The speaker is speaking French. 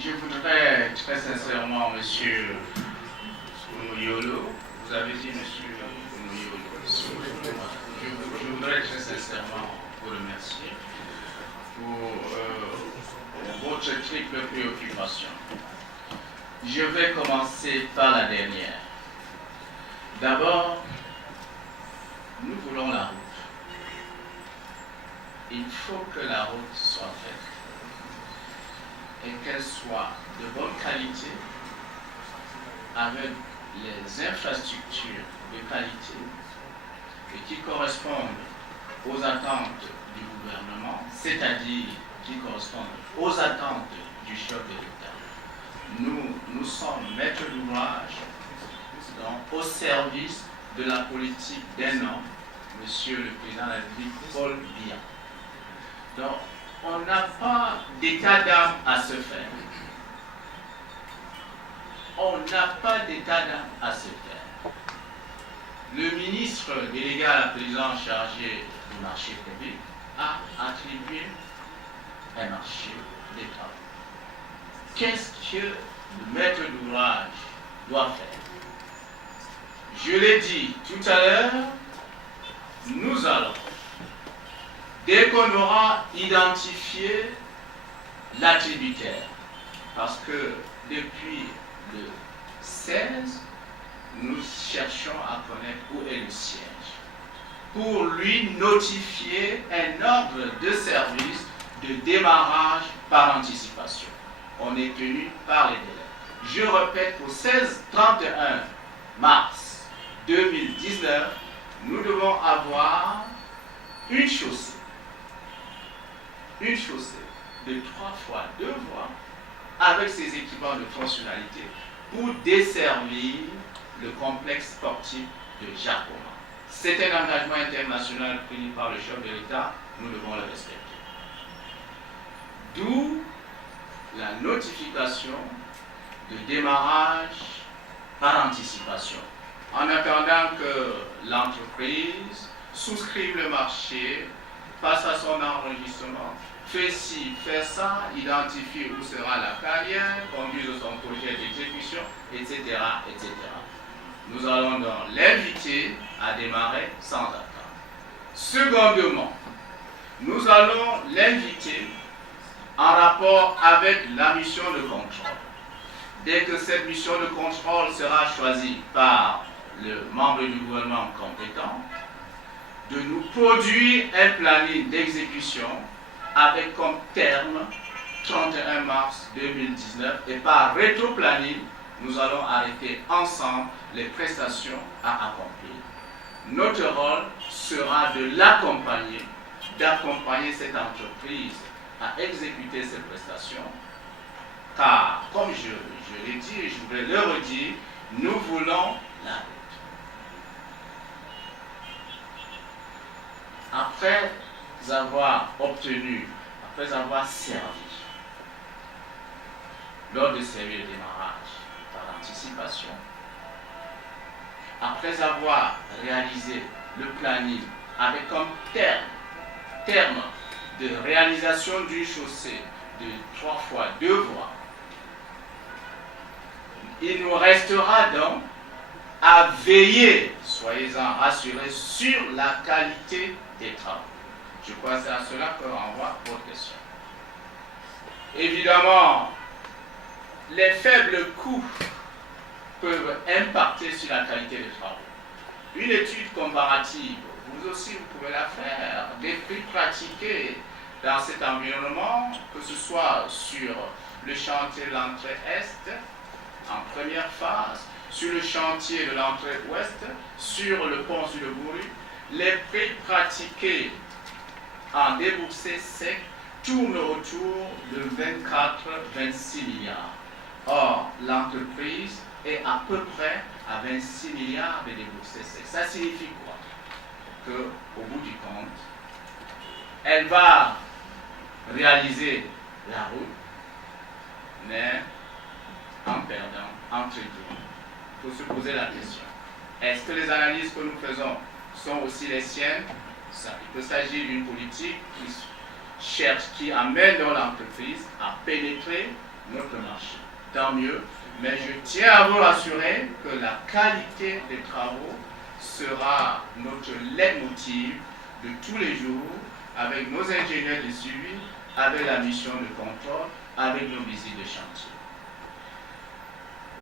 Je voudrais très sincèrement, monsieur Omoyolo, vous avez dit monsieur Omoyolo, je voudrais très sincèrement vous remercier pour votre triple préoccupation. Je vais commencer par la dernière. D'abord, nous voulons la route. Il faut que la route soit faite et qu'elle soit de bonne qualité, avec les infrastructures de qualité et qui correspondent aux attentes du gouvernement, c'est-à-dire qui correspondent aux attentes du chef de l'État. Nous sommes maîtres d'ouvrage au service de la politique d'un homme, Monsieur le Président de la République, Paul Biya. Donc, on n'a pas d'état d'âme à se faire. On n'a pas d'état d'âme à se faire. Le ministre délégué à la présidence chargé du marché public a attribué un marché d'État. Qu'est-ce que le maître d'ouvrage doit faire? Je l'ai dit tout à l'heure, nous allons, dès qu'on aura identifié l'attributaire, parce que depuis le 16, nous cherchons à connaître où est le siège, pour lui notifier un ordre de service de démarrage par anticipation. On est tenu par les délais. Je répète, au 16-31 mars 2019, nous devons avoir une chaussée de 3 fois 2 voies avec ses équipements de fonctionnalité pour desservir le complexe sportif de Jacoma. C'est un engagement international pris par le chef de l'État, nous devons le respecter. D'où la notification de démarrage par anticipation. En attendant que l'entreprise souscrive le marché, passe à son enregistrement, fait ci, fait ça, identifie où sera la carrière, conduise son projet d'exécution, etc., etc. Nous allons donc l'inviter à démarrer sans attendre. Secondement, nous allons l'inviter en rapport avec la mission de contrôle. Dès que cette mission de contrôle sera choisie par le membre du gouvernement compétent, de nous produire un planning d'exécution avec comme terme 31 mars 2019 et par rétro-planning, nous allons arrêter ensemble les prestations à accomplir. Notre rôle sera de l'accompagner, d'accompagner cette entreprise à exécuter ces prestations, car, comme je l'ai dit et je voudrais le redire, nous voulons la route. Après avoir obtenu, après avoir servi, lors de servir le démarrage par anticipation, après avoir réalisé le planning avec comme terme de réalisation d'une chaussée de 3 fois 2 voies, il nous restera donc à veiller, soyez-en rassurés, sur la qualité des travaux. Je crois que c'est à cela que renvoie votre question. Évidemment, les faibles coûts peuvent impacter sur la qualité des travaux. Une étude comparative, vous aussi vous pouvez la faire, des prix pratiqués dans cet environnement, que ce soit sur le chantier de l'entrée Est, en première phase, sur le chantier de l'entrée Ouest, sur le pont sur le Bourru, les prix pratiqués en déboursé sec tournent autour de 24-26 milliards. Or, l'entreprise est à peu près à 26 milliards de déboursés secs. Ça signifie quoi? Qu'au bout du compte, elle va réaliser la route, mais en perdant, entre guillemets. Il faut se poser la question. Est-ce que les analyses que nous faisons sont aussi les siennes? Il peut s'agir d'une politique qui amène dans l'entreprise à pénétrer notre marché. Tant mieux, mais je tiens à vous rassurer que la qualité des travaux sera notre leitmotiv de tous les jours, avec nos ingénieurs de suivi, avec la mission de contrôle, avec nos visites de chantier.